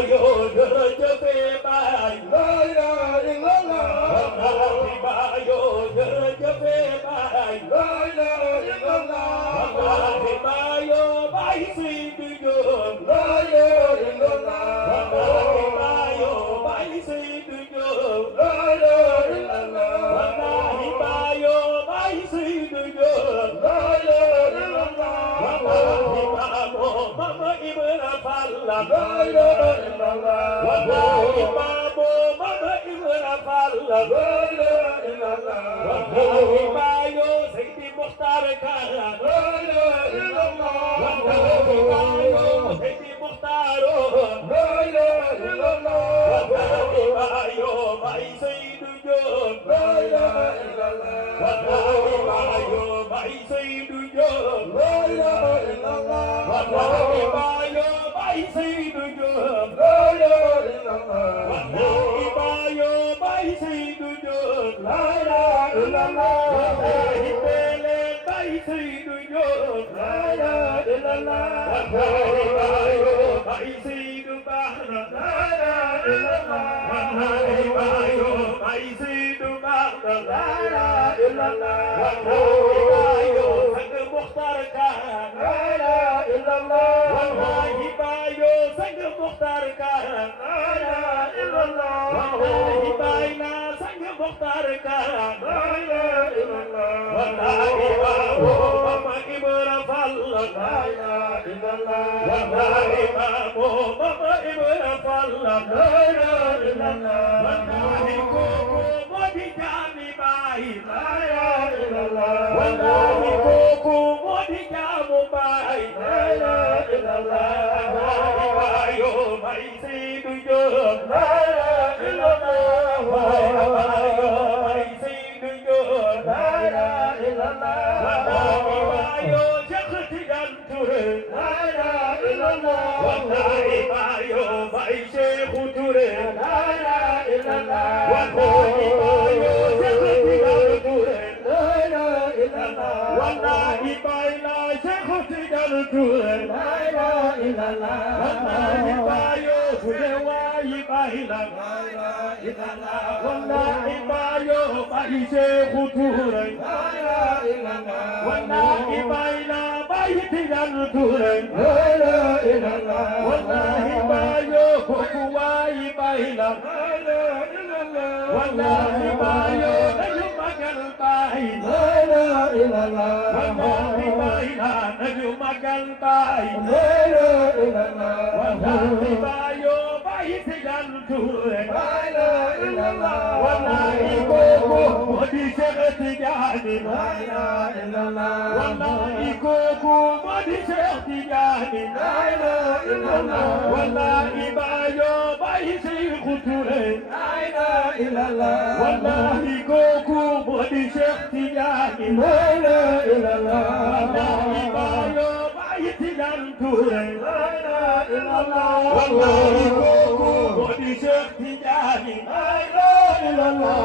bayo jërëjëfe baay la ilaha illallah wallahi bayo jërëjëfe baay la ilaha illallah wallahi bayo baay Seydu Jóob la ilaha illallah wallahi bayo baay Seydu Jóob la ilaha illallah wallahi bayo baay Seydu Jóob la ilaha illallah wallahi mama Ibra Fall la ilaha illallah wallahi mama Ibra Fall la ilaha illallah wallahi bayo Seydi Muxtaar Ka la ilaha illallah wallahi bayo Seydi Muxtaar la ilaha illallah wallahi bayo baay Seydu Jóob la ilaha illallah wallahi bayo baay Seydu Jóob la ilaha illallah wallahi bayo baay Seydu Jóob la ilaha illallah wallahi bayo baay Seydu Jóob la ilaha illallah wallahi bele baay Seydu Jóob la ilaha illallah wallahi bayo baay Seydu Bahra la ilaha illallah wallahi bayo baay Seydu Bahra la ilaha illallah wallahi bayo Sang Muxtaar Ka la ilaha illallah wallahi bayo Sang Muxtaar Ka la ilaha illallah wallahi bayna Sang Muxtaar Ka la ilaha illallah wallahi bayo mama Ibra Fall la ilaha illallah wallahi mama Ibra Fall la ilaha illallah wallahi kooku moo di jaami baay la ilaha illallah wallahi kooku moo di jaamu baay la ilaha illallah wallahi bayo baay Seydu Jóob la ilaha illallah bayo baay Seydu Jóob la ilaha illallah wallahi bayo Cheikh Tidiane Touré la ilaha illallah wallahi bayo baay Cheikh Touré la ilaha illallah wallahi bayo Cheikh Tidiane Touré la ilaha illallah wallahi bayna Cheikh Tidiane Touré la ilaha illallah wallahi bayo Touré wayi bayla la ilaha illallah wallahi bayo baay Cheikh Touré la ilaha illallah wallahi bayna baay Tidiane Touré la ilaha illallah wallahi bayo kooku wayi bayla la ilaha illallah wallahi bayo nañu magal baay la ilaha illallah wallahi bayna nañu magal baay la ilaha illallah wallahi bayo baay Tidiane Touré la ilaha illallah wallahi kooku moo di Cheikh Tidiane la ilaha illallah wallahi kooku moo di Cheikh Tidiane la ilaha illallah wallahi bayo baay Cheikh Touré la ilaha illallah wallahi kooku moo di Cheikh Tidiane la ilaha illallah wallahi bayo baay Tidiane Touré la ilaha illallah wallahi kooku moo di Cheikh Tidiane la ilaha illallah